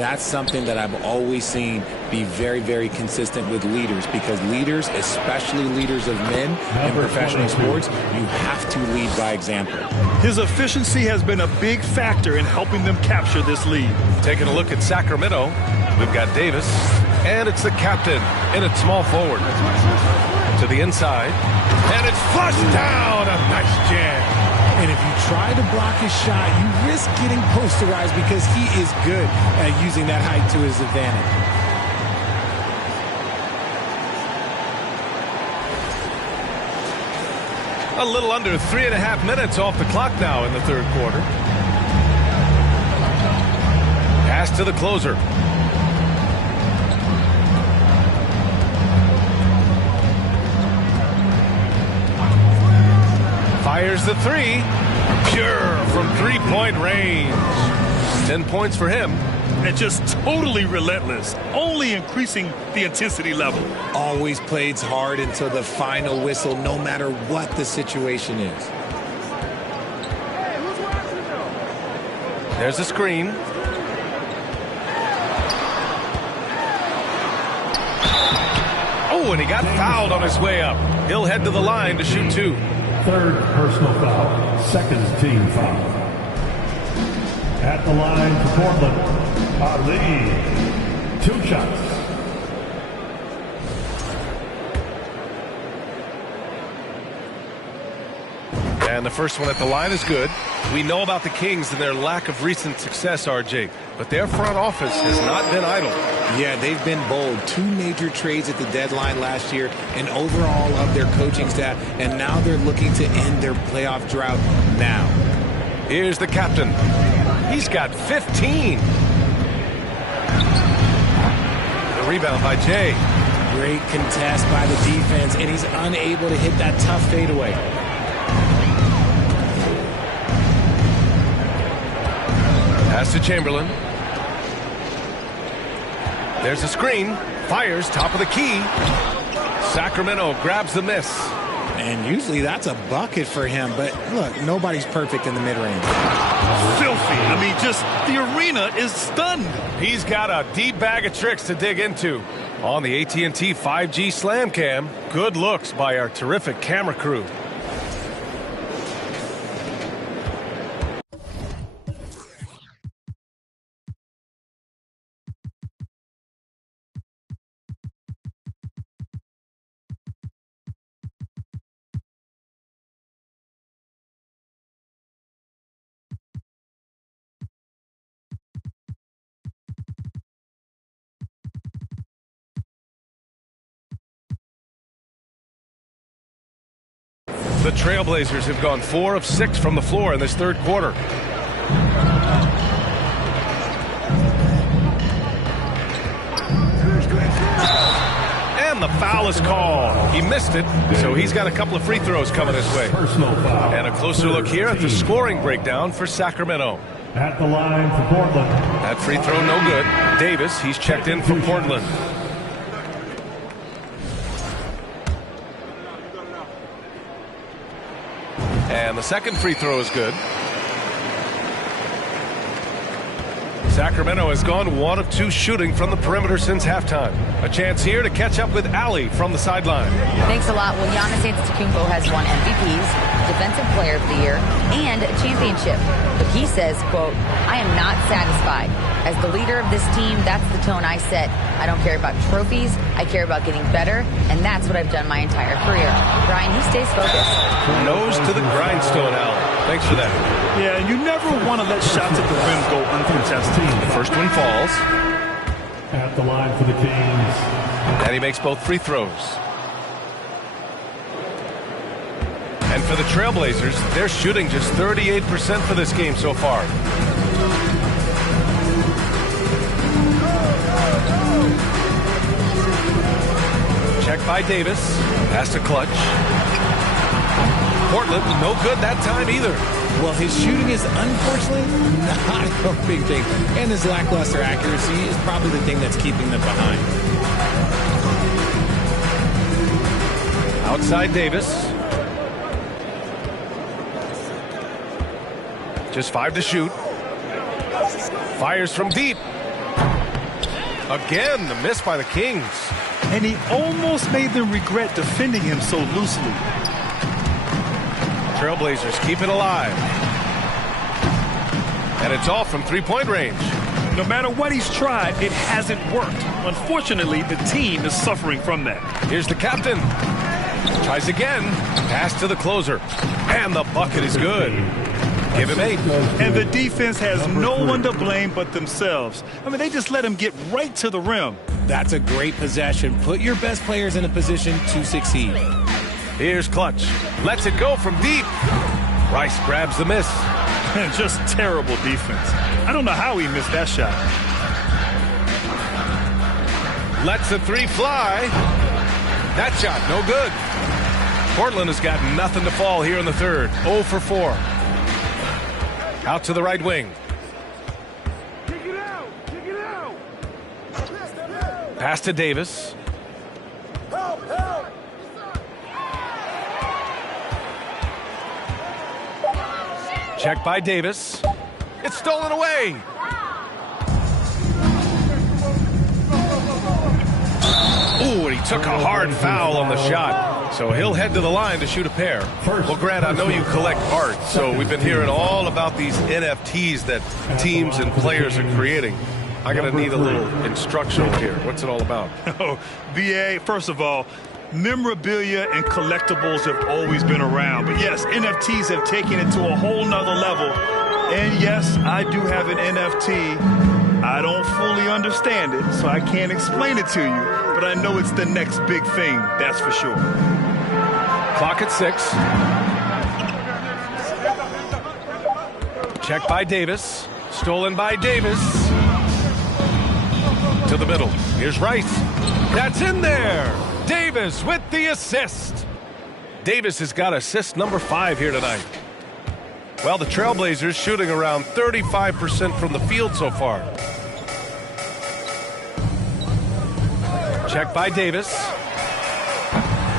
That's something that I've always seen be very, very consistent with leaders, because leaders, especially leaders of men in professional sports, you have to lead by example. His efficiency has been a big factor in helping them capture this lead. Taking a look at Sacramento, we've got Davis, and it's the captain in at small forward. To the inside, and it's flushed down. A nice jam. And if you try to block his shot, you risk getting posterized, because he is good at using that height to his advantage. A little under 3.5 minutes off the clock now in the third quarter. Pass to the closer. Fires the three. Pure from three-point range. 10 points for him. And just totally relentless, only increasing the intensity level. Always plays hard until the final whistle, no matter what the situation is. There's a screen. Oh, and he got fouled on his way up. He'll head to the line to shoot two. Third personal foul, second team foul. At the line for Portland, Ali, 2 shots. And the first one at the line is good. We know about the Kings and their lack of recent success, RJ, but their front office has not been idle. Yeah, they've been bold. 2 major trades at the deadline last year, and overall of their coaching staff, and now they're looking to end their playoff drought now. Here's the captain. He's got 15. The rebound by Jay. Great contest by the defense, and he's unable to hit that tough fadeaway. Pass to Chamberlain. There's a screen. Fires top of the key. Sacramento grabs the miss. And usually that's a bucket for him, but look, nobody's perfect in the mid-range. Filthy. I mean, just the arena is stunned. He's got a deep bag of tricks to dig into. On the AT&T 5G Slam Cam, good looks by our terrific camera crew. The Trailblazers have gone 4 of 6 from the floor in this third quarter. And the foul is called. He missed it, so he's got a couple of free throws coming his way. And a closer look here at the scoring breakdown for Sacramento. At the line for Portland. That free throw no good. Davis, he's checked in for Portland. And the second free throw is good. Sacramento has gone 1 of 2 shooting from the perimeter since halftime. A chance here to catch up with Ali from the sideline. Thanks a lot. Well, Giannis Antetokounmpo has won MVPs, Defensive Player of the Year, and a championship. But he says, quote, "I am not satisfied. As the leader of this team, that's the tone I set. I don't care about trophies. I care about getting better, and that's what I've done my entire career." Brian, he stays focused. Nose to the grindstone, Al. Thanks for that. Yeah, you never want to let shots at the rim go uncontested. The first one falls. At the line for the Kings. And he makes both free throws. And for the Trailblazers, they're shooting just 38% for this game so far. Check by Davis. Pass to Clutch. Portland, no good that time either. Well, his shooting is unfortunately not a big thing, and his lackluster accuracy is probably the thing that's keeping them behind. Outside Davis. Just 5 to shoot. Fires from deep. Again, the miss by the Kings. And he almost made them regret defending him so loosely. Trailblazers keep it alive. And it's off from three-point range. No matter what he's tried, it hasn't worked. Unfortunately, the team is suffering from that. Here's the captain. Tries again. Pass to the closer. And the bucket is good. Give him 8. And the defense has no one to blame but themselves. I mean, they just let him get right to the rim. That's a great possession. Put your best players in a position to succeed. Here's Clutch. Lets it go from deep. Rice grabs the miss. Just terrible defense. I don't know how he missed that shot. Lets the 3 fly. That shot, no good. Portland has got nothing to fall here in the third. 0 for 4. Out to the right wing. Pass to Davis. Check by Davis. It's stolen away. Ooh, and he took a hard foul on the shot. So he'll head to the line to shoot a pair. Well, Grant, I know you collect art, so we've been hearing all about these NFTs that teams and players are creating. I'm going to need a little instructional here. What's it all about? Oh, BA, first of all, memorabilia and collectibles have always been around. But yes, NFTs have taken it to a whole nother level. And yes, I do have an NFT. I don't fully understand it, so I can't explain it to you. But I know it's the next big thing, that's for sure. Clock at 6. Check by Davis. Stolen by Davis. To the middle. Here's Rice. That's in there. Davis with the assist. Davis has got assist number 5 here tonight. Well, the Trailblazers shooting around 35% from the field so far. Check by Davis.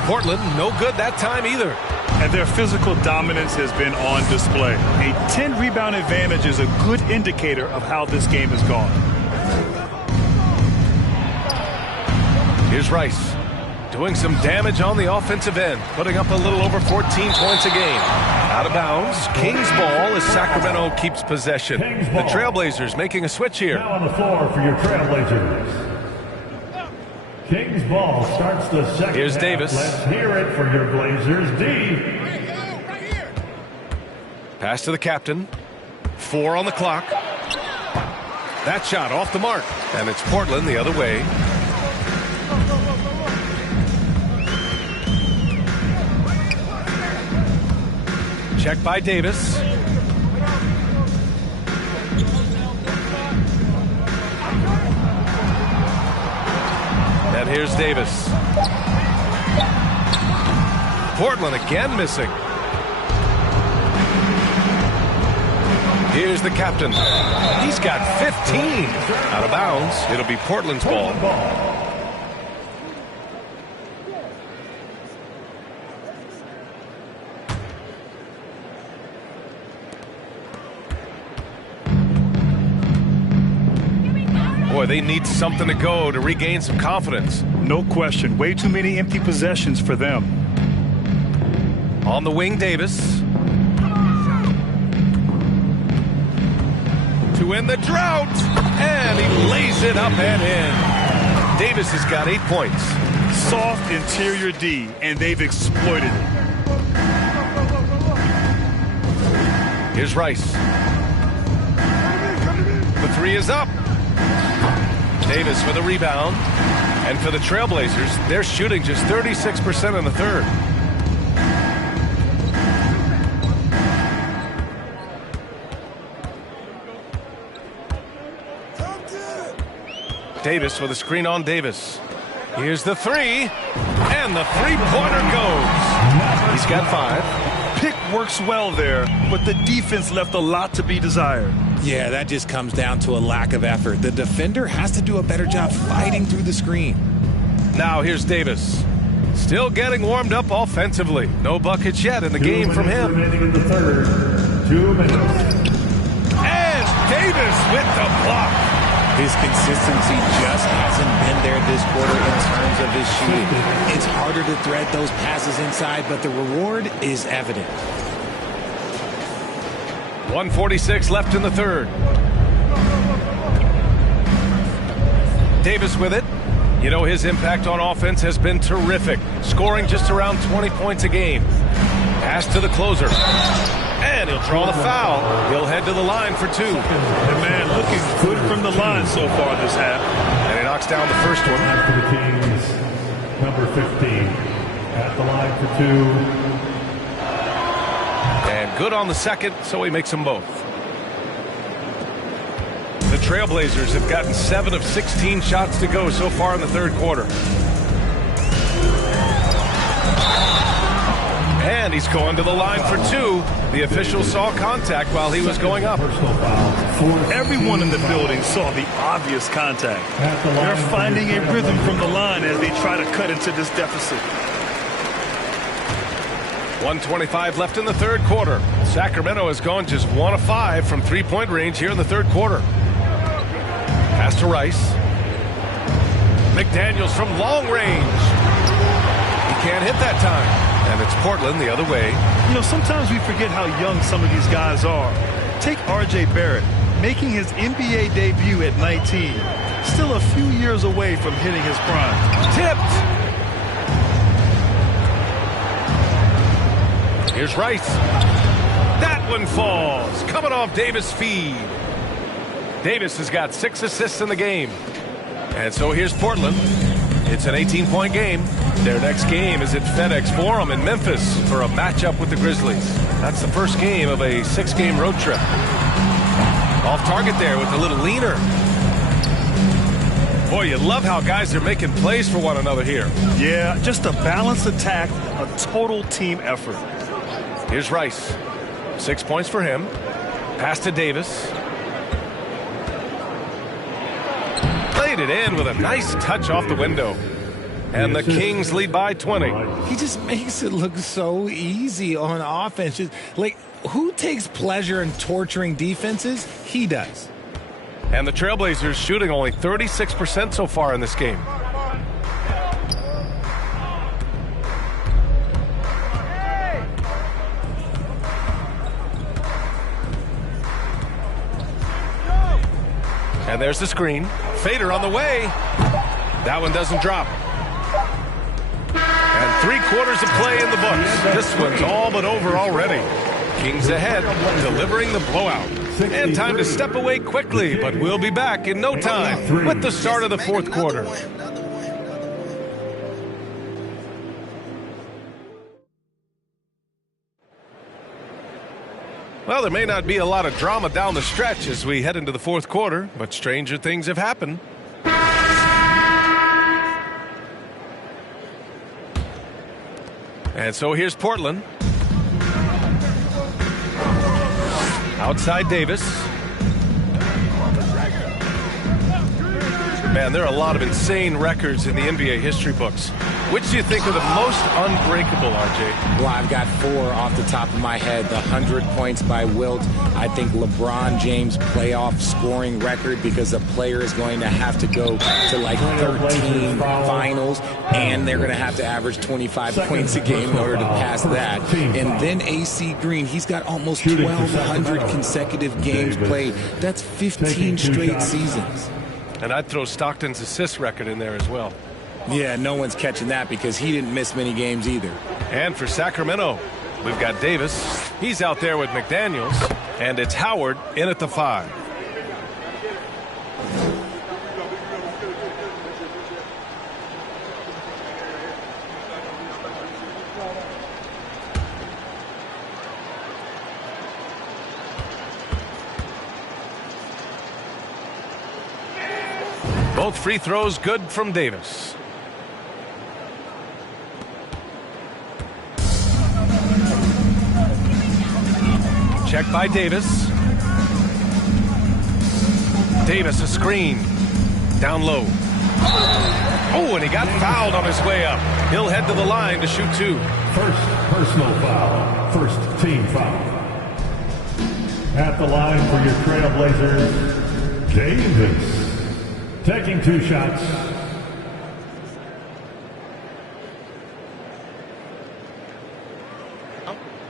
Portland, no good that time either. And their physical dominance has been on display. A 10-rebound advantage is a good indicator of how this game has gone. Here's Rice. Doing some damage on the offensive end. Putting up a little over 14 points a game. Out of bounds. Kings ball as Sacramento keeps possession. The Trailblazers making a switch here. Now on the floor for your Trailblazers. Kings ball starts the second. Here's Davis. Let's hear it for your Blazers. D. Pass to the captain. 4 on the clock. That shot off the mark. And it's Portland the other way. Check by Davis. And here's Davis. Portland again missing. Here's the captain. He's got 15. Out of bounds. It'll be Portland's ball. Boy, they need something to go to regain some confidence. No question. Way too many empty possessions for them. On the wing, Davis. To win the drought. And he lays it up and in. Davis has got 8 points. Soft interior D, and they've exploited it. Here's Rice. The 3 is up. Davis for the rebound. And for the Trailblazers, they're shooting just 36% in the third. Davis with a screen on Davis. Here's the 3. And the three-pointer goes. He's got 5. Pick works well there, but the defense left a lot to be desired. Yeah, that just comes down to a lack of effort. The defender has to do a better job fighting through the screen. Now here's Davis. Still getting warmed up offensively. No buckets yet in the game from him. Remaining in the third. 2 minutes. And Davis with the block. His consistency just hasn't been there this quarter in terms of his shooting. It's harder to thread those passes inside, but the reward is evident. 1:46 left in the third. Davis with it. You know, his impact on offense has been terrific, scoring just around 20 points a game. Pass to the closer. And he'll draw the foul. He'll head to the line for two. The man looking good from the line so far this half. And he knocks down the first one. After the Kings, number 15, at the line for two. And good on the second, so he makes them both. The Trailblazers have gotten 7 of 16 shots to go so far in the third quarter. And he's going to the line for two. The official saw contact while he was going up. Everyone in the building saw the obvious contact. They're finding a rhythm from the line as they try to cut into this deficit. 1:25 left in the third quarter. Sacramento has gone just 1 of 5 from three-point range here in the third quarter. Pass to Rice. McDaniels from long range. He can't hit that time. And it's Portland the other way. You know, sometimes we forget how young some of these guys are. Take R.J. Barrett, making his NBA debut at 19. Still a few years away from hitting his prime. Tipped. Here's Rice. That one falls. Coming off Davis' feed. Davis has got 6 assists in the game. And so here's Portland. It's an 18-point game. Their next game is at FedEx Forum in Memphis for a matchup with the Grizzlies. That's the first game of a 6-game road trip. Off target there with a little leaner. Boy, you love how guys are making plays for one another here. Yeah, just a balanced attack, a total team effort. Here's Rice. 6 points for him. Pass to Davis. Played it in with a nice touch off the window. And the Kings lead by 20. He just makes it look so easy on offense. Just, like, who takes pleasure in torturing defenses? He does. And the Trailblazers shooting only 36% so far in this game. And there's the screen. Fader on the way. That one doesn't drop. And 3 quarters of play in the books. This one's all but over already. Kings ahead, delivering the blowout. And time to step away quickly, but we'll be back in no time with the start of the fourth quarter. Well, there may not be a lot of drama down the stretch as we head into the fourth quarter, but stranger things have happened. And so here's Portland. Outside Davis. Man, there are a lot of insane records in the NBA history books. Which do you think are the most unbreakable, RJ? Well, I've got 4 off the top of my head. The 100 points by Wilt. I think LeBron James playoff scoring record, because a player is going to have to go to like 13 finals, and they're going to have to average 25 points a game in order to pass that. And then AC Green, he's got almost 1,200 consecutive games played. That's 15 straight seasons. And I'd throw Stockton's assist record in there as well. Yeah, no one's catching that because he didn't miss many games either. And for Sacramento, we've got Davis. He's out there with McDaniels. And it's Howard in at the 5. Both free throws good from Davis. Check by Davis. Davis a screen. Down low. Oh, and he got fouled on his way up. He'll head to the line to shoot 2. First personal foul. First team foul. At the line for your Trailblazers, Davis. taking 2 shots.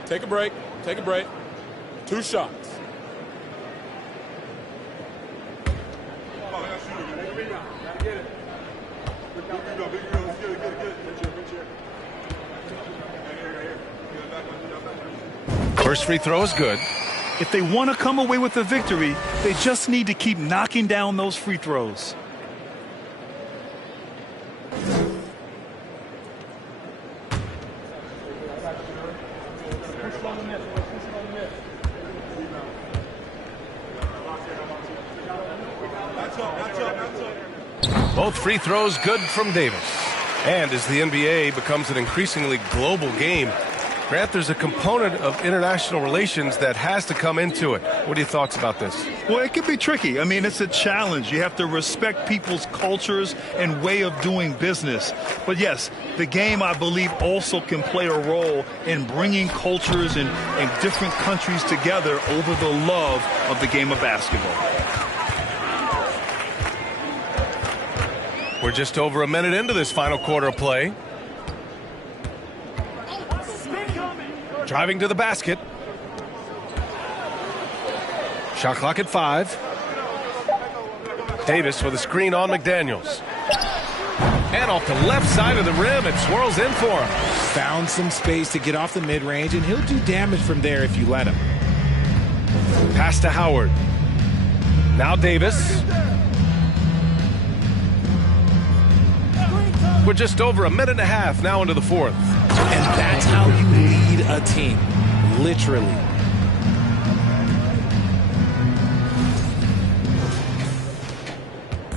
Take a break. Take a break. 2 shots. First free throw is good. If they want to come away with a victory, they just need to keep knocking down those free throws. Both free throws good from Davis. And as the NBA becomes an increasingly global game, Grant, there's a component of international relations that has to come into it. What are your thoughts about this? Well, it can be tricky. I mean, it's a challenge. You have to respect people's cultures and way of doing business. But yes, the game, I believe, also can play a role in bringing cultures and different countries together over the love of the game of basketball. We're just over a minute into this final quarter of play. Driving to the basket. Shot clock at 5. Davis with a screen on McDaniels. And off the left side of the rim, it swirls in for him. Found some space to get off the mid-range, and he'll do damage from there if you let him. Pass to Howard. Now Davis. We're just over a minute and a half now into the 4th. And that's how you lead a team, literally.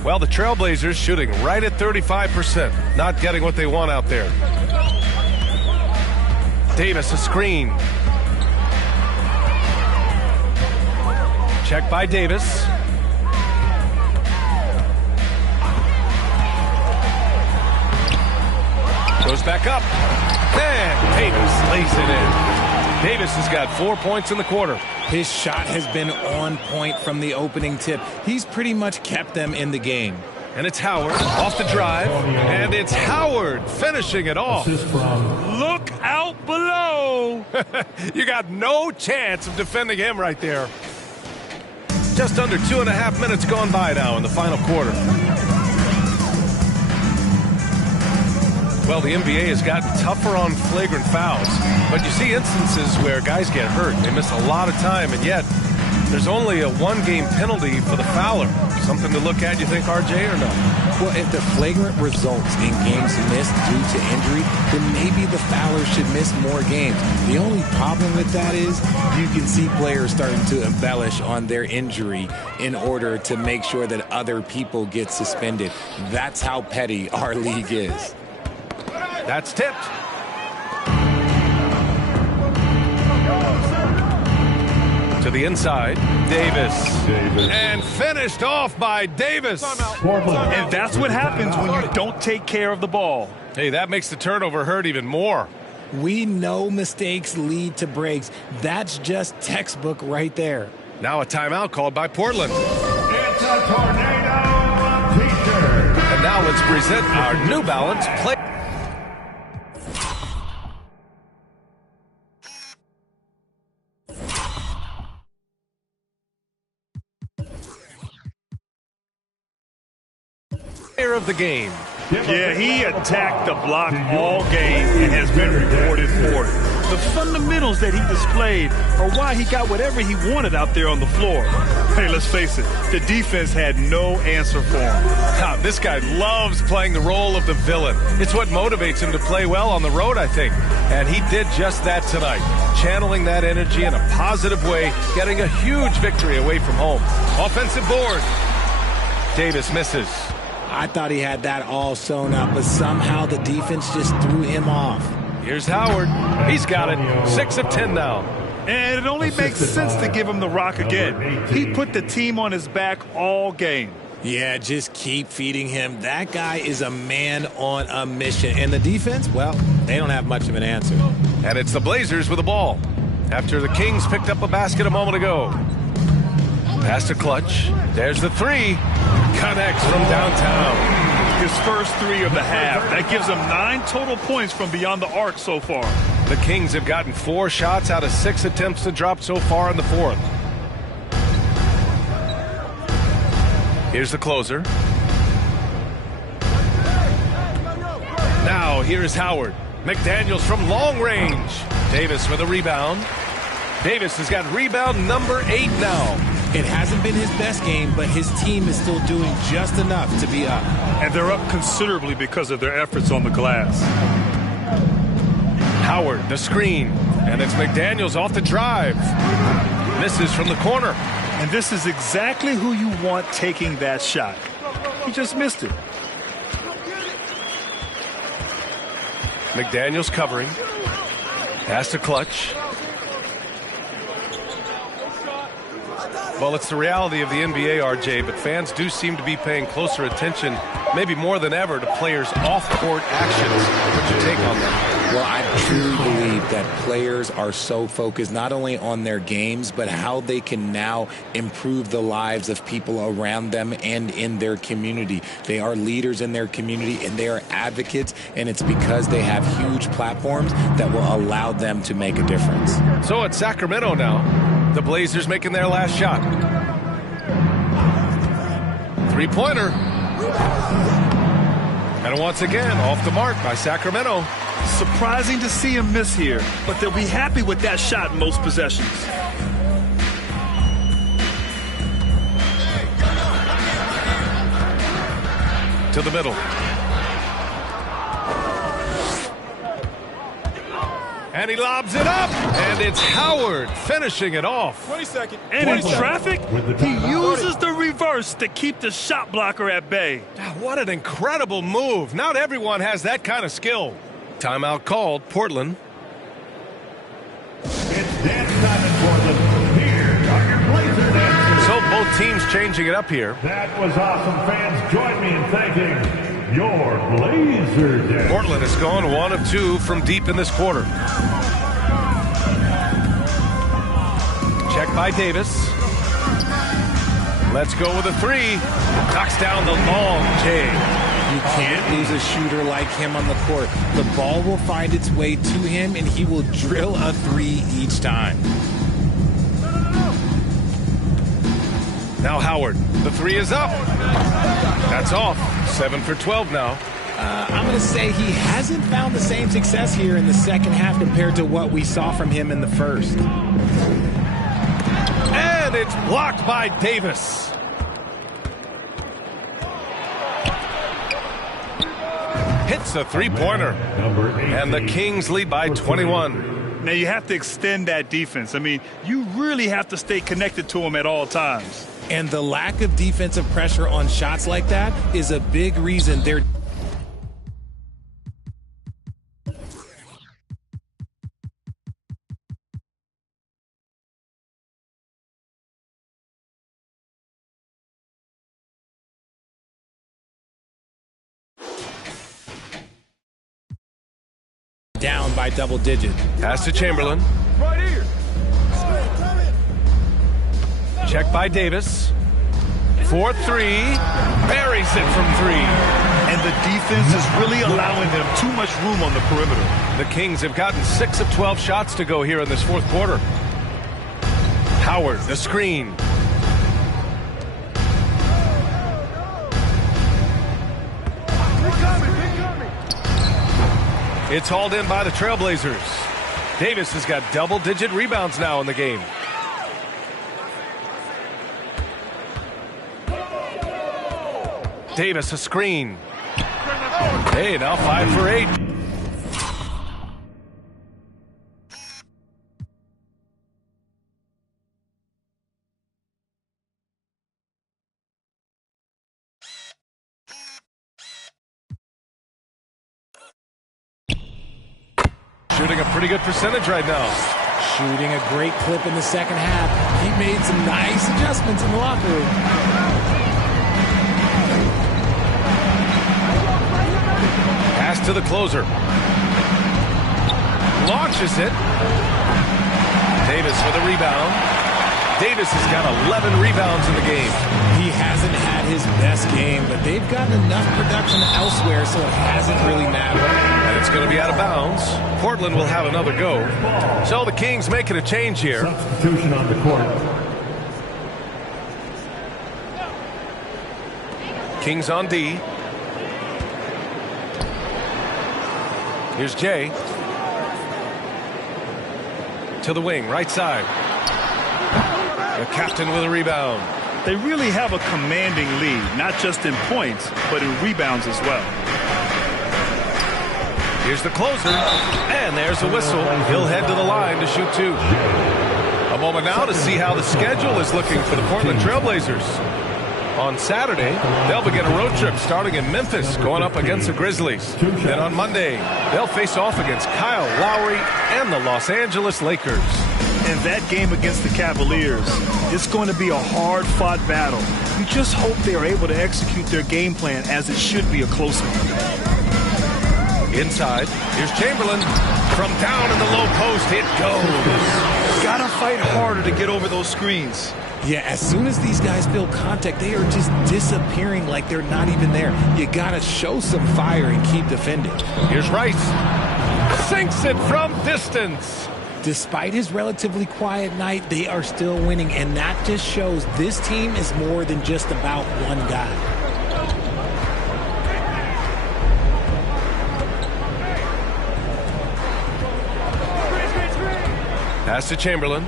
Well, the Trailblazers shooting right at 35%, not getting what they want out there. Davis, a screen. Check by Davis. Goes back up. And Davis lays it in. Davis has got 4 points in the quarter. His shot has been on point from the opening tip. He's pretty much kept them in the game. And it's Howard off the drive. And it's Howard finishing it off. Look out below. You got no chance of defending him right there. Just under 2.5 minutes gone by now in the final quarter. Well, the NBA has gotten tougher on flagrant fouls, but you see instances where guys get hurt. They miss a lot of time, and yet there's only a 1-game penalty for the fouler. Something to look at, you think, RJ, or no? Well, if the flagrant results in games missed due to injury, then maybe the fouler should miss more games. The only problem with that is you can see players starting to embellish on their injury in order to make sure that other people get suspended. That's how petty our league is. That's tipped. To the inside, Davis. And finished off by Davis. And that's what happens when you don't take care of the ball. Hey, that makes the turnover hurt even more. We know mistakes lead to breaks. That's just textbook right there. Now a timeout called by Portland. It's a tornado t-shirt. And now let's present our New Balance play. Of the game. Yeah, he attacked the block all game and has been rewarded for it. The fundamentals that he displayed are why he got whatever he wanted out there on the floor. Hey, let's face it, the defense had no answer for him. This guy loves playing the role of the villain. It's what motivates him to play well on the road, I think. And he did just that tonight, channeling that energy in a positive way, getting a huge victory away from home. Offensive board. Davis misses. I thought he had that all sewn up, but somehow the defense just threw him off. Here's Howard. He's got it. 6 of 10 now. And it only makes sense to give him the rock again. He put the team on his back all game. Yeah, just keep feeding him. That guy is a man on a mission. And the defense, well, they don't have much of an answer. And it's the Blazers with the ball after the Kings picked up a basket a moment ago. Pass to Clutch. There's the three. Connects from downtown. His first three of the half. That gives him 9 total points from beyond the arc so far. The Kings have gotten 4 shots out of 6 attempts to drop so far in the fourth. Here's the closer. Now here's Howard. McDaniels from long range. Davis with a rebound. Davis has got rebound number 8 now. It hasn't been his best game, but his team is still doing just enough to be up. And they're up considerably because of their efforts on the glass. Howard, the screen. And it's McDaniels off the drive. Misses from the corner. And this is exactly who you want taking that shot. He just missed it. McDaniels covering. Pass to Clutch. Well, it's the reality of the NBA, RJ, but fans do seem to be paying closer attention, maybe more than ever, to players' off-court actions. What's your take on that? Well, I truly believe that players are so focused not only on their games, but how they can now improve the lives of people around them and in their community. They are leaders in their community, and they are advocates, and it's because they have huge platforms that will allow them to make a difference. So it's Sacramento now. The Blazers making their last shot. Three-pointer. And once again, off the mark by Sacramento. Surprising to see him miss here, but they'll be happy with that shot in most possessions. To the middle. And he lobs it up, and it's Howard finishing it off. 20 seconds. And in traffic, he uses the reverse to keep the shot blocker at bay. What an incredible move. Not everyone has that kind of skill. Timeout called, Portland. It's dance time in Portland. Here are your Blazer dancers. So both teams changing it up here. That was awesome, fans. Join me in thanking your Blazer dancers. Portland has gone 1 of 2 from deep in this quarter. Check by Davis. Let's go with a 3. Knocks down the long J. You can't lose a shooter like him on the court. The ball will find its way to him, and he will drill a 3 each time. Now Howard. The 3 is up. That's off. 7 for 12 now. I'm going to say he hasn't found the same success here in the second half compared to what we saw from him in the first. And it's blocked by Davis. Hits a 3-pointer. And the Kings lead by 21. Now you have to extend that defense. I mean, you really have to stay connected to him at all times. And the lack of defensive pressure on shots like that is a big reason they're down by double digits. Pass to Chamberlain. Right here. Check by Davis. 4-3. Buries it from 3. And the defense is really allowing them too much room on the perimeter. The Kings have gotten 6 of 12 shots to go here in this fourth quarter. Howard, the screen. It's hauled in by the Trailblazers. Davis has got double-digit rebounds now in the game. Davis, a screen. Hey, now 5 for 8. Shooting a pretty good percentage right now. Shooting a great clip in the second half. He made some nice adjustments in the locker room. Pass to the closer. Launches it. Davis with a rebound. Davis has got 11 rebounds in the game. He hasn't had his best game, but they've gotten enough production elsewhere, so it hasn't really mattered. And it's going to be out of bounds. Portland will have another go. So the Kings making a change here. Substitution on the court. Kings on D. Here's Jay. To the wing, right side. The captain with a rebound. They really have a commanding lead, not just in points, but in rebounds as well. Here's the closer, and there's the whistle. He'll head to the line to shoot two. A moment now to see how the schedule is looking for the Portland Trailblazers. On Saturday, they'll begin a road trip starting in Memphis, going up against the Grizzlies. Then on Monday, they'll face off against Kyle Lowry and the Los Angeles Lakers. And that game against the Cavaliers, it's going to be a hard-fought battle. You just hope they are able to execute their game plan, as it should be a close one. Inside, here's Chamberlain. From down in the low post, it goes. Gotta fight harder to get over those screens. Yeah, as soon as these guys feel contact, they are just disappearing like they're not even there. You gotta show some fire and keep defending. Here's Rice. Sinks it from distance. Despite his relatively quiet night, they are still winning, and that just shows this team is more than just about one guy. Pass to Chamberlain.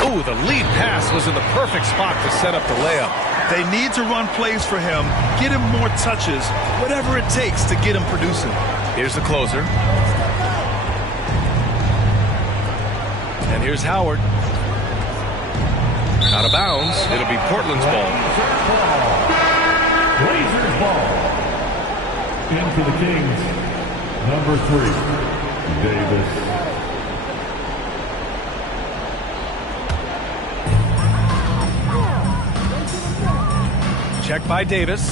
Oh, the lead pass was in the perfect spot to set up the layup. They need to run plays for him, get him more touches, whatever it takes to get him producing. Here's the closer. And here's Howard. Out of bounds. It'll be Portland's ball. Blazers ball. In for the Kings. Number 3, Davis. Check by Davis.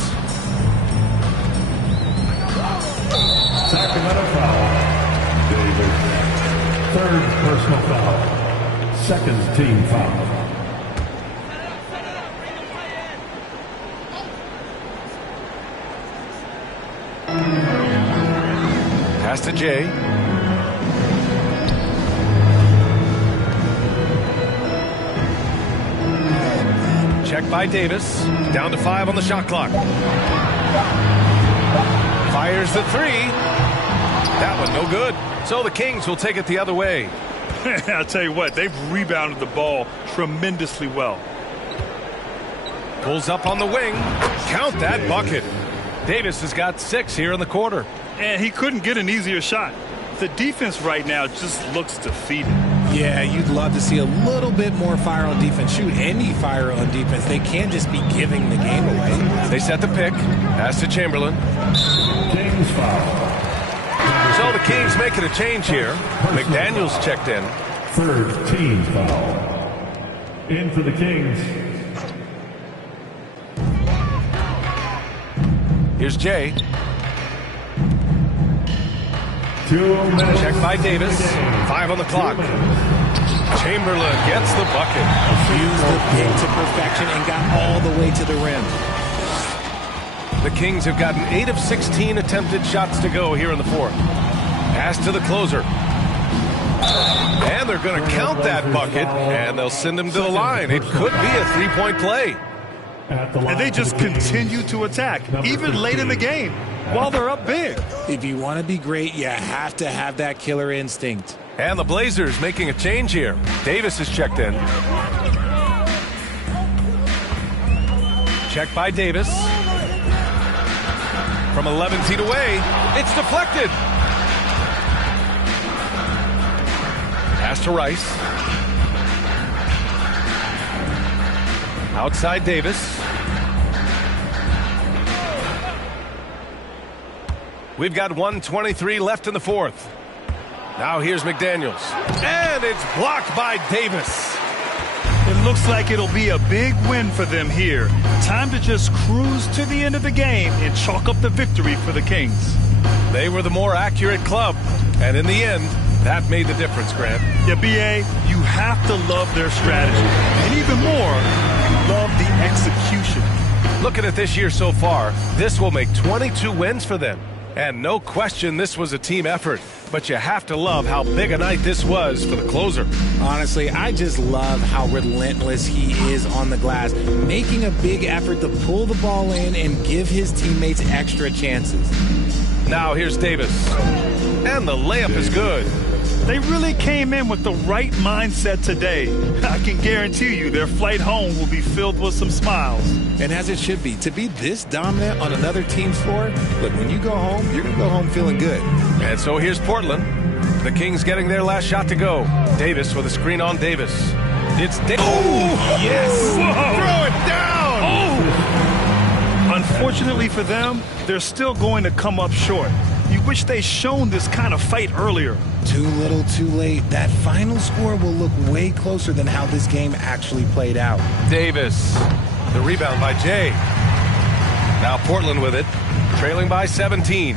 Sacramento foul. Davis. 3rd personal foul. 2nd team foul. Pass to Jay. Check by Davis. Down to 5 on the shot clock. Fires the 3. That one no good. So the Kings will take it the other way. I'll tell you what, they've rebounded the ball tremendously well. Pulls up on the wing. Count that bucket. Davis has got 6 here in the quarter. And he couldn't get an easier shot. The defense right now just looks defeated. Yeah, you'd love to see a little bit more fire on defense. Shoot, any fire on defense. They can't just be giving the game away. They set the pick. Pass to Chamberlain. Kings foul. So the Kings making a change here. McDaniels checked in. 3rd team foul. In for the Kings. Here's Jay. 2 minutes. Check by Davis. 5 on the clock. Chamberlain gets the bucket. Used the pick to perfection and got all the way to the rim. The Kings have gotten 8 of 16 attempted shots to go here in the 4th. Pass to the closer. And they're going to count that bucket, and they'll send him to the line. It could be a 3-point play. And they just continue to attack, even late in the game, while they're up big. If you want to be great, you have to have that killer instinct. And the Blazers making a change here. Davis is checked in. Check by Davis. From 11 feet away, it's deflected. Pass to Rice. Outside Davis. We've got 1:23 left in the 4th. Now here's McDaniels. And it's blocked by Davis. It looks like it'll be a big win for them here. Time to just cruise to the end of the game and chalk up the victory for the Kings. They were the more accurate club. And in the end, That made the difference, Grant. Yeah, B.A., you have to love their strategy. And even more, you love the execution. Looking at this year so far, this will make 22 wins for them. And no question this was a team effort. But you have to love how big a night this was for the closer. Honestly, I just love how relentless he is on the glass, making a big effort to pull the ball in and give his teammates extra chances. Now here's Davis. And the layup is good. They really came in with the right mindset today. I can guarantee you their flight home will be filled with some smiles. And as it should be, to be this dominant on another team's floor, look, when you go home, you're going to go home feeling good. And so here's Portland. The Kings getting their last shot to go. Davis with a screen on Davis. It's Davis. Oh, yes! Throw it down! Oh! Unfortunately for them, they're still going to come up short. You wish they'd shown this kind of fight earlier. Too little, too late. That final score will look way closer than how this game actually played out. Davis. The rebound by Jay. Now Portland with it, trailing by 17.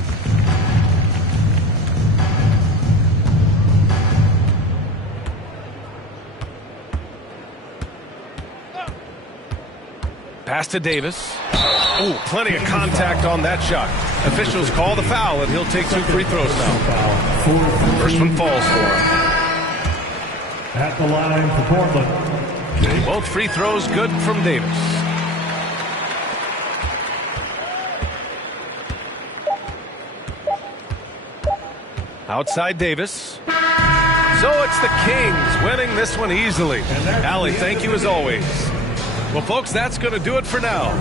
Pass to Davis. Oh, plenty of contact on that shot. Officials call the foul, and he'll take 2 free throws now. First one falls for him. At the line for Portland. Both free throws good from Davis. Outside Davis. So it's the Kings winning this one easily. Allie, thank you as always. Well, folks, that's going to do it for now.